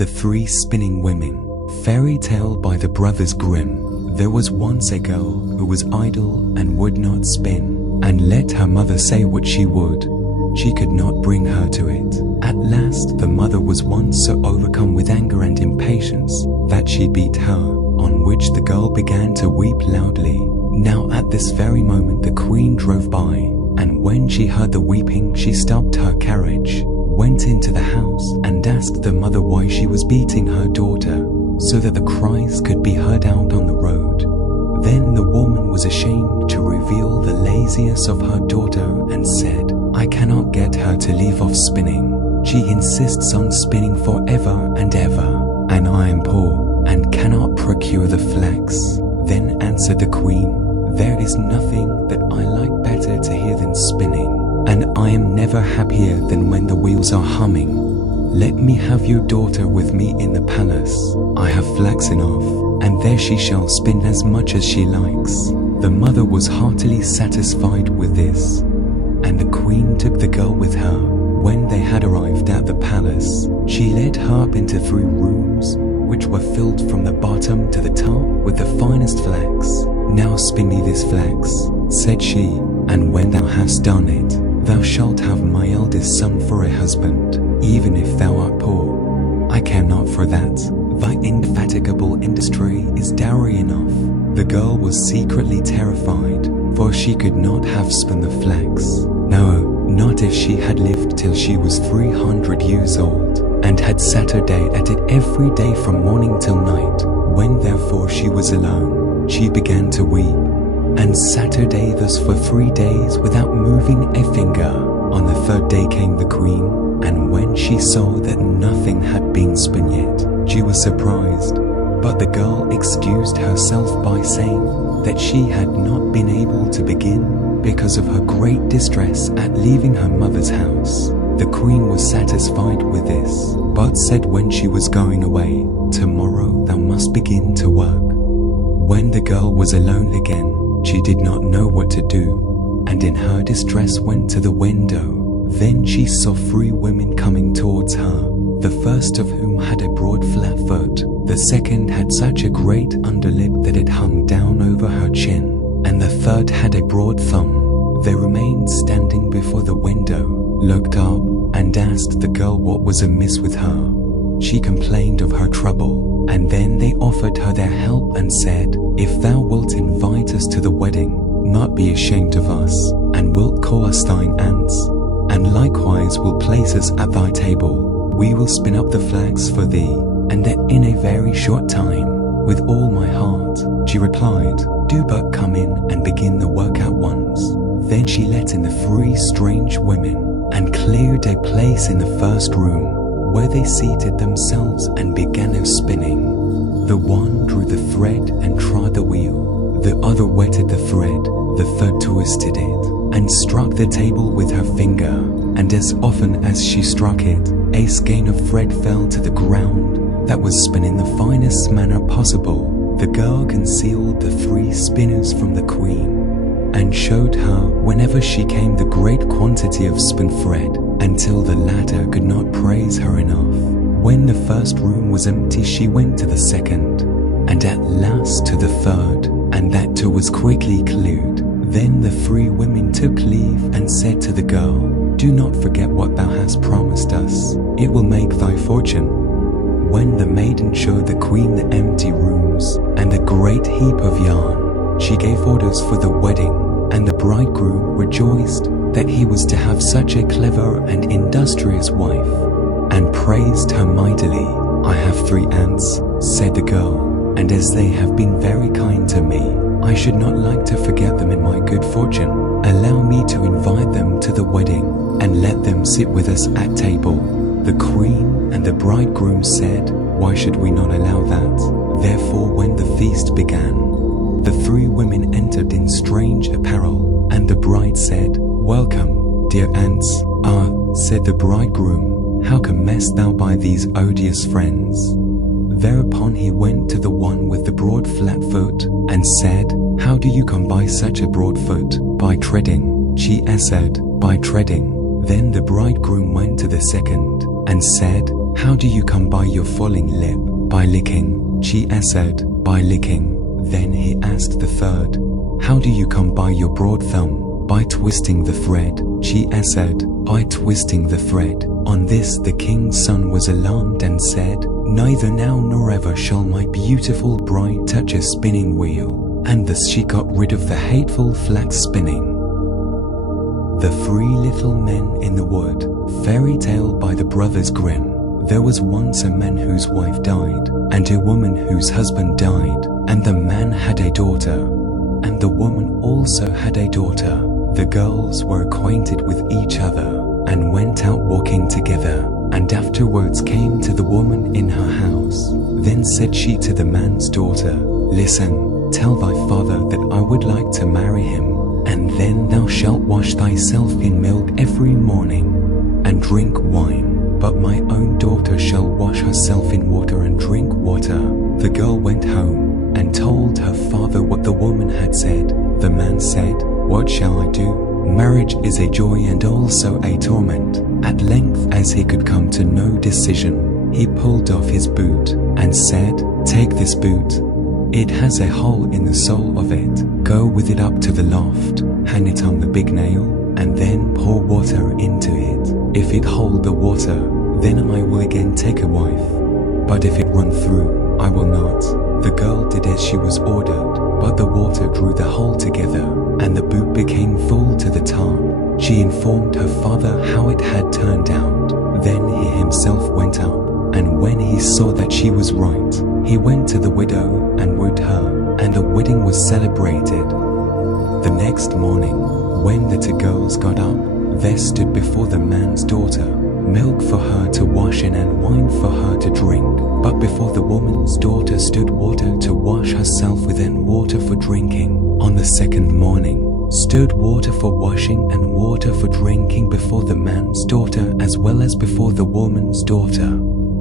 The Three Spinning Women. Fairy tale by the Brothers Grimm. There was once a girl who was idle and would not spin, and let her mother say what she would, she could not bring her to it. At last the mother was once so overcome with anger and impatience that she beat her, on which the girl began to weep loudly. Now at this very moment the queen drove by, and when she heard the weeping she stopped her carriage, went into the house and asked the mother why she was beating her daughter, so that the cries could be heard out on the road. Then the woman was ashamed to reveal the laziness of her daughter and said, "I cannot get her to leave off spinning. She insists on spinning forever and ever, and I am poor and cannot procure the flax." Then answered the queen, "There is nothing that I like better to hear than spinning, and I am never happier than when the wheels are humming. Let me have your daughter with me in the palace. I have flax enough, and there she shall spin as much as she likes." The mother was heartily satisfied with this, and the queen took the girl with her. When they had arrived at the palace, she led her up into 3 rooms, which were filled from the bottom to the top with the finest flax. "Now spin me this flax," said she, "and when thou hast done it, thou shalt have my eldest son for a husband, even if thou art poor. I care not for that. Thy indefatigable industry is dowry enough." The girl was secretly terrified, for she could not have spun the flax. No, not if she had lived till she was 300 years old, and had sat her day at it every day from morning till night. When therefore she was alone, she began to weep, and sat her day thus for 3 days without moving a finger. On the 3rd day came the queen, and when she saw that nothing had been spun yet, she was surprised. But the girl excused herself by saying that she had not been able to begin because of her great distress at leaving her mother's house. The queen was satisfied with this, but said when she was going away, "Tomorrow thou must begin to work." When the girl was alone again, she did not know what to do, and in her distress went to the window. Then she saw 3 women coming towards her, the first of whom had a broad flat foot, the second had such a great underlip that it hung down over her chin, and the third had a broad thumb. They remained standing before the window, looked up, and asked the girl what was amiss with her. She complained of her trouble, and then they offered her their help and said, "If thou wilt invite us to the wedding, not be ashamed of us, and wilt call us thine aunts, and likewise will place us at thy table, we will spin up the flax for thee, and that in a very short time." "With all my heart," she replied, "do but come in and begin the work at once." Then she let in the 3 strange women, and cleared a place in the first room, where they seated themselves and began a spinning. The one drew the thread and trod the wheel, the other wetted the thread, the third twisted it, and struck the table with her finger, and as often as she struck it, a skein of thread fell to the ground that was spun in the finest manner possible. The girl concealed the 3 spinners from the queen, and showed her whenever she came the great quantity of spun thread, until the latter could not praise her enough. When the first room was empty she went to the second, and at last to the third, and that too was quickly cleared. Then the 3 women took leave and said to the girl, "Do not forget what thou hast promised us, it will make thy fortune." When the maiden showed the queen the empty rooms and the great heap of yarn, she gave orders for the wedding, and the bridegroom rejoiced that he was to have such a clever and industrious wife, and praised her mightily. "I have 3 aunts," said the girl, "and as they have been very kind to me, I should not like to forget them in my good fortune. Allow me to invite them to the wedding, and let them sit with us at table." The queen and the bridegroom said, "Why should we not allow that?" Therefore when the feast began, the 3 women entered in strange apparel, and the bride said, "Welcome, dear aunts." "Ah," said the bridegroom, "how comest thou by these odious friends?" Thereupon he went to the one with the broad flat foot, and said, "How do you come by such a broad foot?" "By treading," she answered, "by treading." Then the bridegroom went to the second, and said, How do you come by your falling lip? By licking, she answered. By licking. Then he asked the third, how do you come by your broad thumb? By twisting the thread, she answered. By twisting the thread. On this the king's son was alarmed and said, neither now nor ever shall my beautiful bride touch a spinning wheel. And thus she got rid of the hateful flax spinning. The Three Little Men in the Wood. Fairy tale by the Brothers Grimm. There was once a man whose wife died, and a woman whose husband died, and the man had a daughter, and the woman also had a daughter. The girls were acquainted with each other, and went out walking together, and afterwards came to the woman in her house. Then said she to the man's daughter, listen, tell thy father that I would like to marry him, and then thou shalt wash thyself in milk every morning, and drink wine. But my own daughter shall wash herself in water and drink water. The girl went home and told her father what the woman had said. The man said, what shall I do? Marriage is a joy and also a torment. At length, as he could come to no decision, he pulled off his boot and said, take this boot. It has a hole in the sole of it. Go with it up to the loft, hang it on the big nail, and then pour water into it. If it hold the water, then I will again take a wife. But if it run through, I will not. The girl did as she was ordered, but the water drew the hole together, and the boot became full to the top. She informed her father how it had turned out. Then he himself went up, and when he saw that she was right, he went to the widow and wooed her, and the wedding was celebrated. The next morning, when the two girls got up, there stood before the man's daughter milk for her to wash in and wine for her to drink. But before the woman's daughter stood water to wash herself with and water for drinking. On the second morning stood water for washing and water for drinking before the man's daughter as well as before the woman's daughter.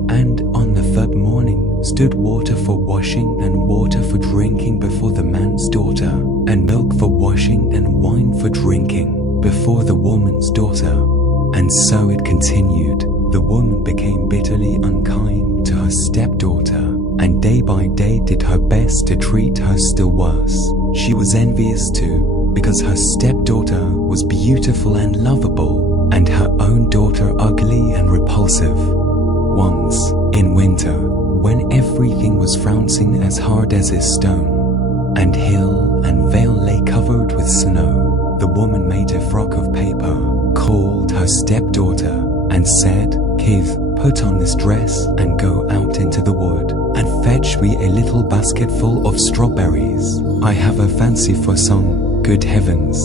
And on the third morning stood water for washing and water for drinking before the man's daughter, and milk for washing and wine for drinking before the woman's daughter. And so it continued. The woman became bitterly unkind to her stepdaughter, and day by day did her best to treat her still worse. She was envious too, because her stepdaughter was beautiful and lovable, and her own daughter ugly and repulsive. Once, in winter, when everything was frowning as hard as a stone, and hill and vale lay covered with snow, the woman made a frock of paper, called her stepdaughter, and said, Kith, put on this dress and go out into the wood, and fetch me a little basketful of strawberries. I have a fancy for some. Good heavens,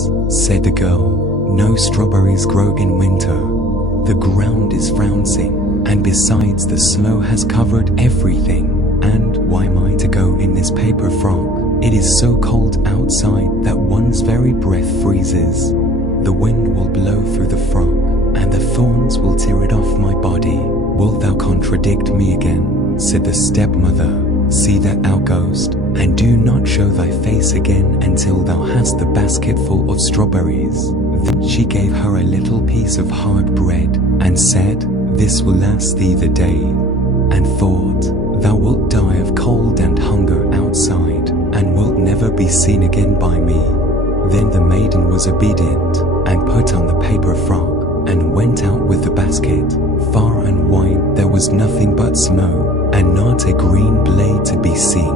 said the girl, no strawberries grow in winter. The ground is frowning, and besides the snow has covered everything. And why am I to go in this paper frock? It is so cold outside that one's very breath freezes. The wind will blow through the frock, and the thorns will tear it off my body. Wilt thou contradict me again? Said the stepmother. See that thou goest, and do not show thy face again until thou hast the basketful of strawberries. Then she gave her a little piece of hard bread, and said, This will last thee the day, and thought, Thou wilt die of cold and hunger outside, and wilt never be seen again by me. Then the maiden was obedient, and put on the paper frock, and went out with the basket. Far and wide there was nothing but snow, and not a green blade to be seen.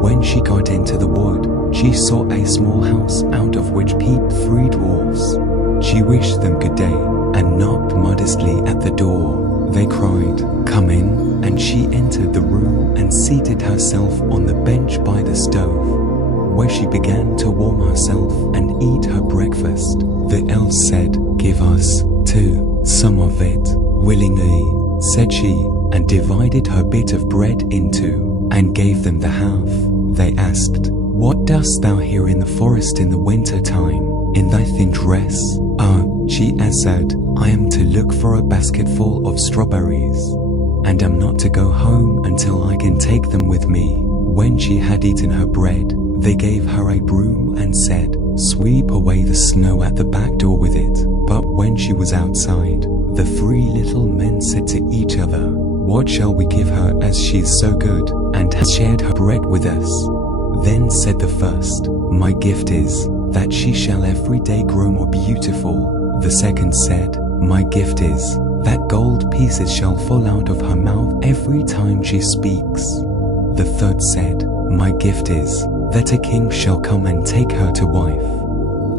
When she got into the wood, she saw a small house out of which peeped 3 dwarfs. She wished them good day, and knocked modestly at the door. They cried, Come in, and she entered the room and seated herself on the bench by the stove, where she began to warm herself and eat her breakfast. The elves said, Give us, too, some of it. Willingly, said she, and divided her bit of bread in 2, and gave them the half. They asked, What dost thou here in the forest in the winter time, in thy thin dress? She answered, I am to look for a basketful of strawberries, and am not to go home until I can take them with me. When she had eaten her bread, they gave her a broom and said, Sweep away the snow at the back door with it. But when she was outside, the 3 little men said to each other, What shall we give her, as she is so good, and has shared her bread with us? Then said the first, My gift is, that she shall every day grow more beautiful. The second said, My gift is, that gold pieces shall fall out of her mouth every time she speaks. The third said, My gift is, that a king shall come and take her to wife.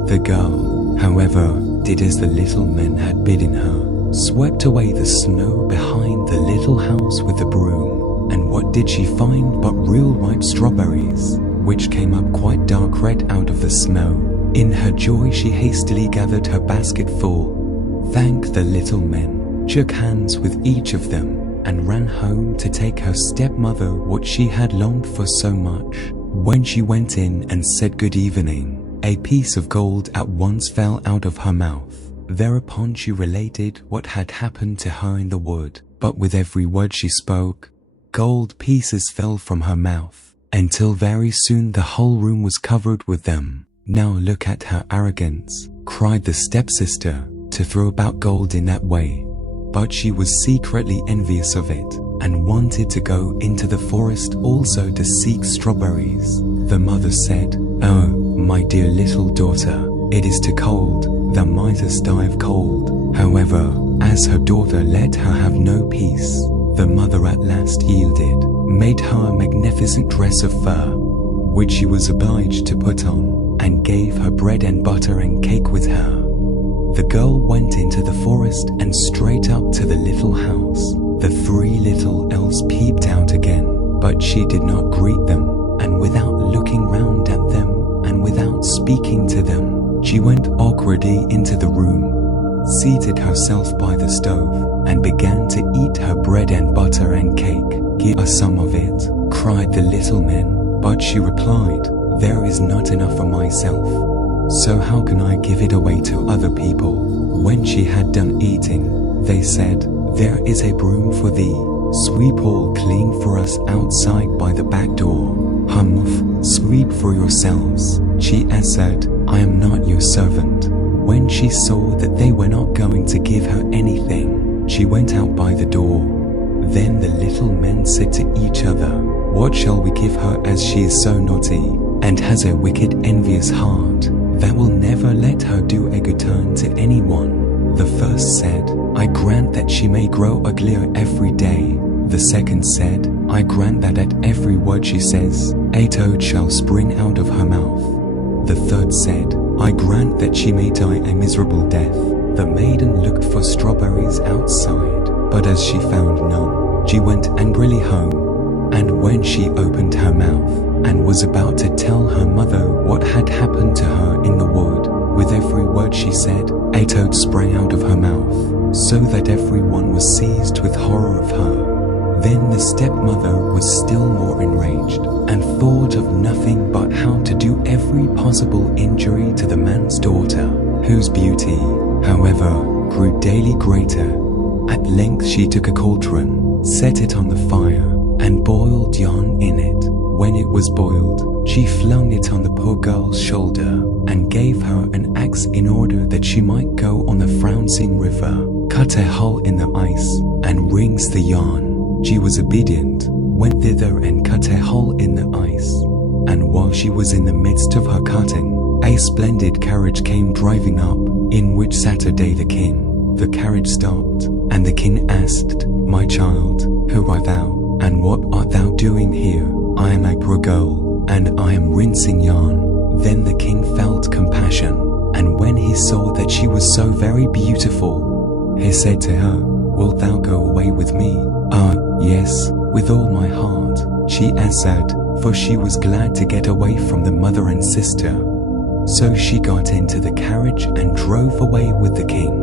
The girl, however, did as the little men had bidden her, swept away the snow behind the little house with a broom. And what did she find but real ripe strawberries, which came up quite dark red out of the snow. In her joy she hastily gathered her basket full, thanked the little men, shook hands with each of them, and ran home to take her stepmother what she had longed for so much. When she went in and said good evening, a piece of gold at once fell out of her mouth. Thereupon she related what had happened to her in the wood, but with every word she spoke, gold pieces fell from her mouth, until very soon the whole room was covered with them. Now look at her arrogance, cried the stepsister, to throw about gold in that way. But she was secretly envious of it, and wanted to go into the forest also to seek strawberries. The mother said, Oh, my dear little daughter, it is too cold, thou mightest die of cold. However, as her daughter let her have no peace, the mother at last yielded, made her a magnificent dress of fur, which she was obliged to put on, and gave her bread and butter and cake with her. The girl went into the forest and straight up to the little house. The three little elves peeped out again, but she did not greet them, and without looking round at them, and without speaking to them, she went awkwardly into the room, seated herself by the stove, and began to eat her bread and butter and cake. Give us some of it, cried the little men, but she replied, There is not enough for myself, so how can I give it away to other people? When she had done eating, they said, There is a broom for thee, sweep all clean for us outside by the back door. Humph, sweep for yourselves. She answered, I am not your servant. When she saw that they were not going to give her anything, she went out by the door. Then the little men said to each other, What shall we give her, as she is so naughty, and has a wicked envious heart, that will never let her do a good turn to anyone? The first said, I grant that she may grow uglier every day. The second said, I grant that at every word she says, a toad shall spring out of her mouth. The third said, I grant that she may die a miserable death. The maiden looked for strawberries outside, but as she found none, she went angrily home. And when she opened her mouth, and was about to tell her mother what had happened to her in the wood, with every word she said, a toad sprang out of her mouth, so that everyone was seized with horror of her. Then the stepmother was still more enraged, and thought of nothing but how to do every possible injury to the man's daughter, whose beauty, however, grew daily greater. At length she took a cauldron, set it on the fire, and boiled yarn in it. When it was boiled, she flung it on the poor girl's shoulder, and gave her an axe in order that she might go on the frowning river, cut a hole in the ice, and wrings the yarn. She was obedient, went thither and cut a hole in the ice. And while she was in the midst of her cutting, a splendid carriage came driving up, in which sat a day the king. The carriage stopped, and the king asked, My child, who art thou, and what art thou doing here? I am a poor girl, and I am rinsing yarn. Then the king felt compassion, and when he saw that she was so very beautiful, he said to her, Wilt thou go away with me? Yes, with all my heart, she answered, for she was glad to get away from the mother and sister. So she got into the carriage and drove away with the king.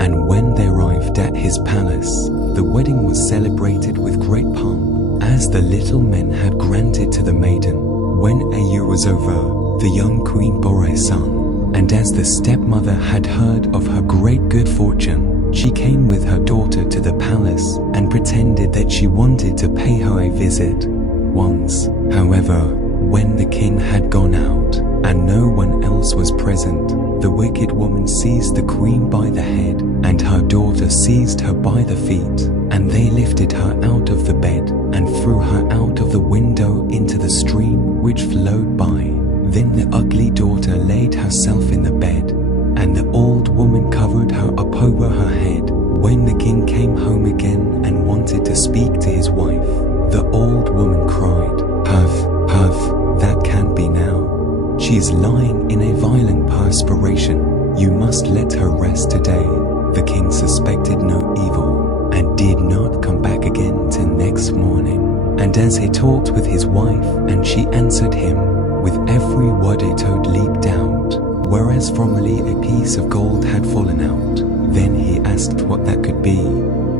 And when they arrived at his palace, the wedding was celebrated with great pomp, as the little men had granted to the maiden. When a year was over, the young queen bore a son, and as the stepmother had heard of her great good fortune, she came with her daughter to the palace and pretended that she wanted to pay her a visit. Once, however, when the king had gone out, and no one else was present, the wicked woman seized the queen by the head and her daughter seized her by the feet, and they lifted her out of the bed and threw her out of the window into the stream which flowed by. Then the ugly daughter laid herself in the bed, and the old woman covered her up over her head. When the king came home again and wanted to speak to his wife, the old woman cried, "Huff, huff, that can't be now. She's lying in a violent perspiration. You must let her rest today." The king suspected no evil and did not come back again till next morning. And as he talked with his wife, and she answered him, with every word a toad leaped out, whereas formerly a piece of gold had fallen out. Then he asked what that could be,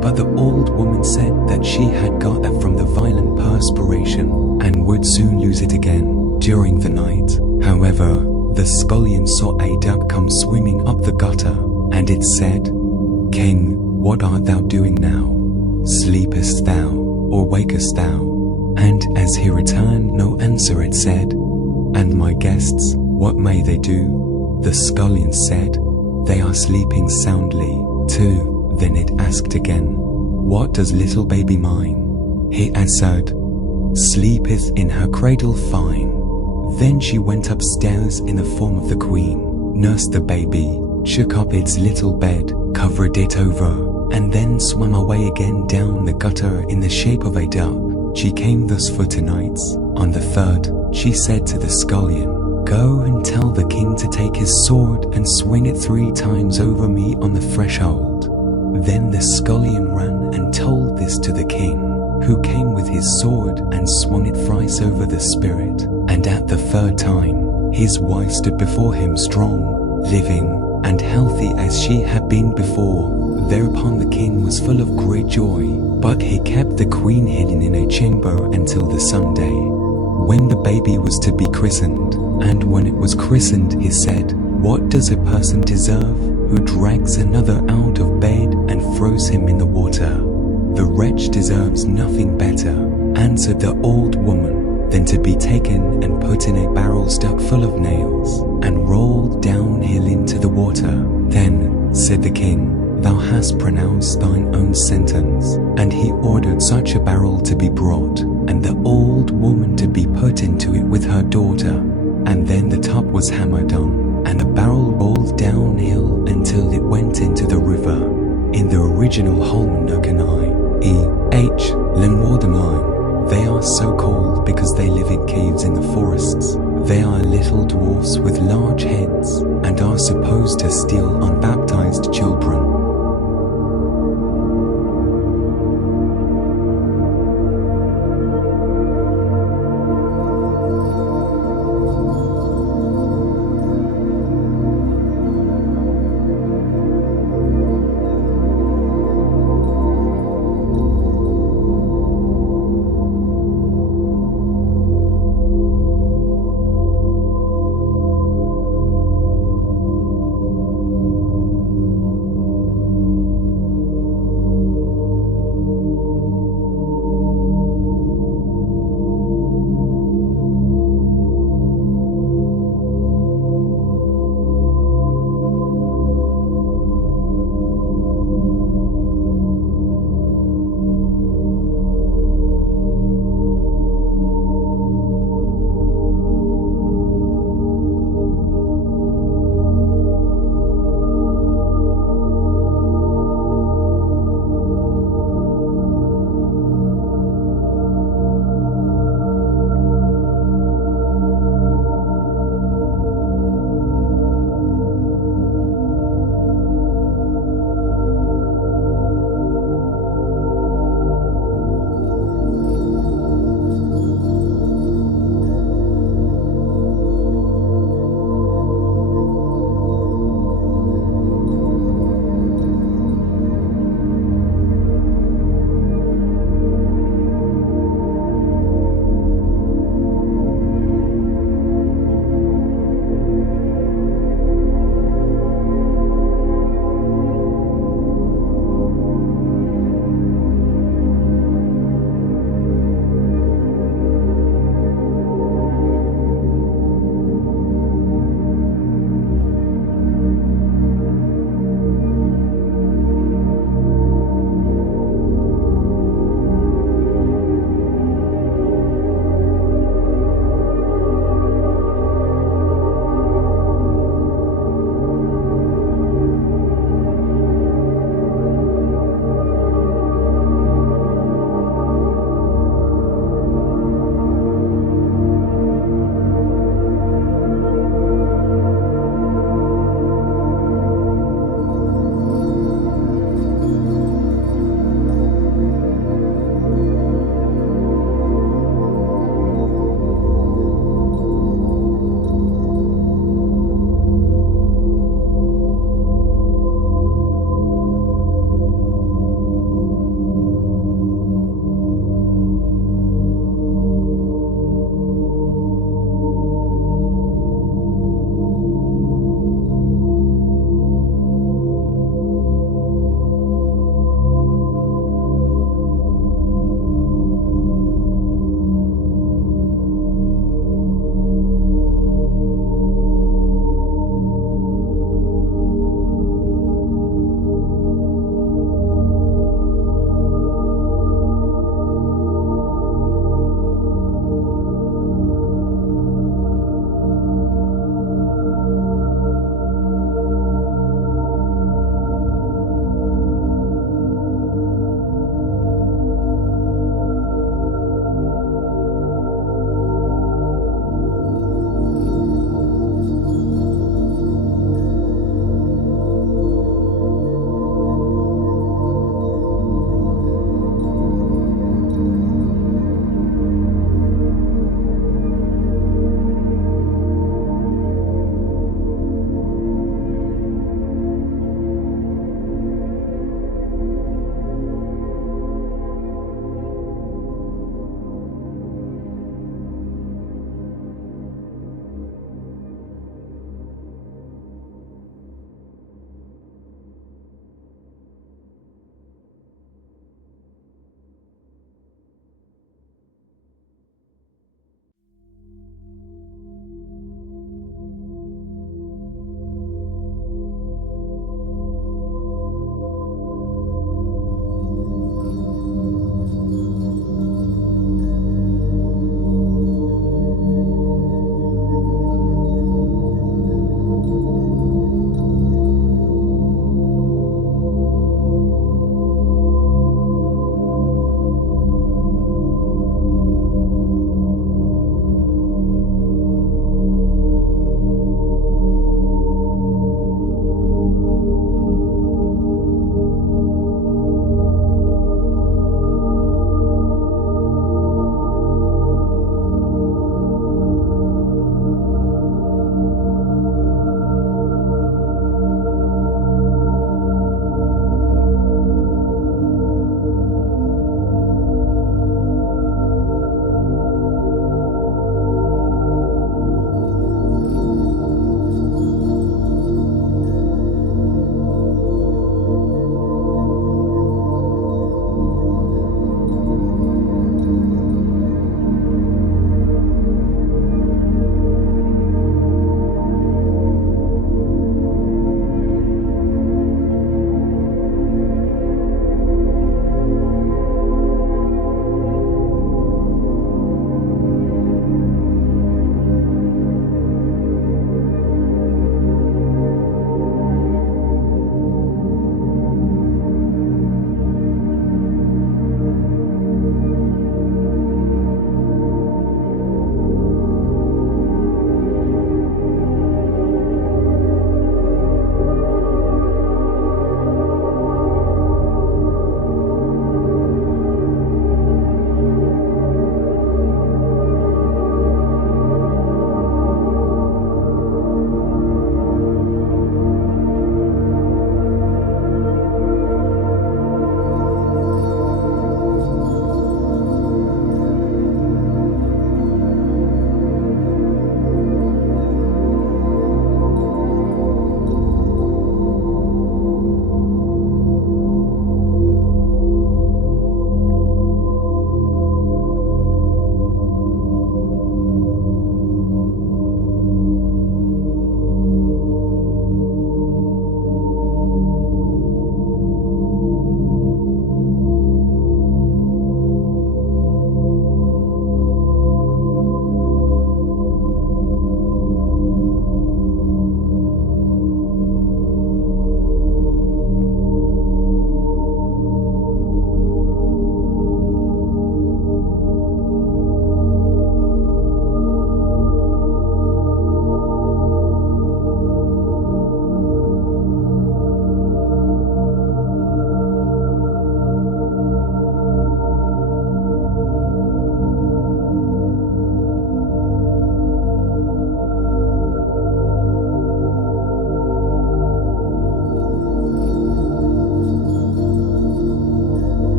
but the old woman said that she had got that from the violent perspiration and would soon lose it again during the night. However, the scullion saw a duck come swimming up the gutter, and it said, "King, what art thou doing now? Sleepest thou, or wakest thou?" And as he returned no answer, it said, "And my guests, what may they do?" The scullion said, "They are sleeping soundly, too." Then it asked again, "What does little baby mine?" He answered, "Sleepeth in her cradle fine." Then she went upstairs in the form of the queen, nursed the baby, shook up its little bed, covered it over, and then swam away again down the gutter in the shape of a duck. She came thus for 2 nights. On the 3rd, she said to the scullion, "Go and tell the king to take his sword and swing it 3 times over me on the threshold." Then the scullion ran and told this to the king, who came with his sword and swung it thrice over the spirit. And at the 3rd time, his wife stood before him strong, living, and healthy as she had been before. Thereupon the king was full of great joy, but he kept the queen hidden in a chamber until the Sunday, when the baby was to be christened. And when it was christened, he said, "What does a person deserve who drags another out of bed and throws him in the water?" "The wretch deserves nothing better," answered the old woman, "than to be taken and put in a barrel stuck full of nails and rolled downhill into the water." Then said the king, "Thou hast pronounced thine own sentence." And he ordered such a barrel to be brought, and the old woman to be put into it with her daughter. And then the top was hammered on, and the barrel rolled downhill until it went into the river. In the original Holmenukkenai, E.H. Linwardenline, they are so called because they live in caves in the forests. They are little dwarfs with large heads, and are supposed to steal on baptism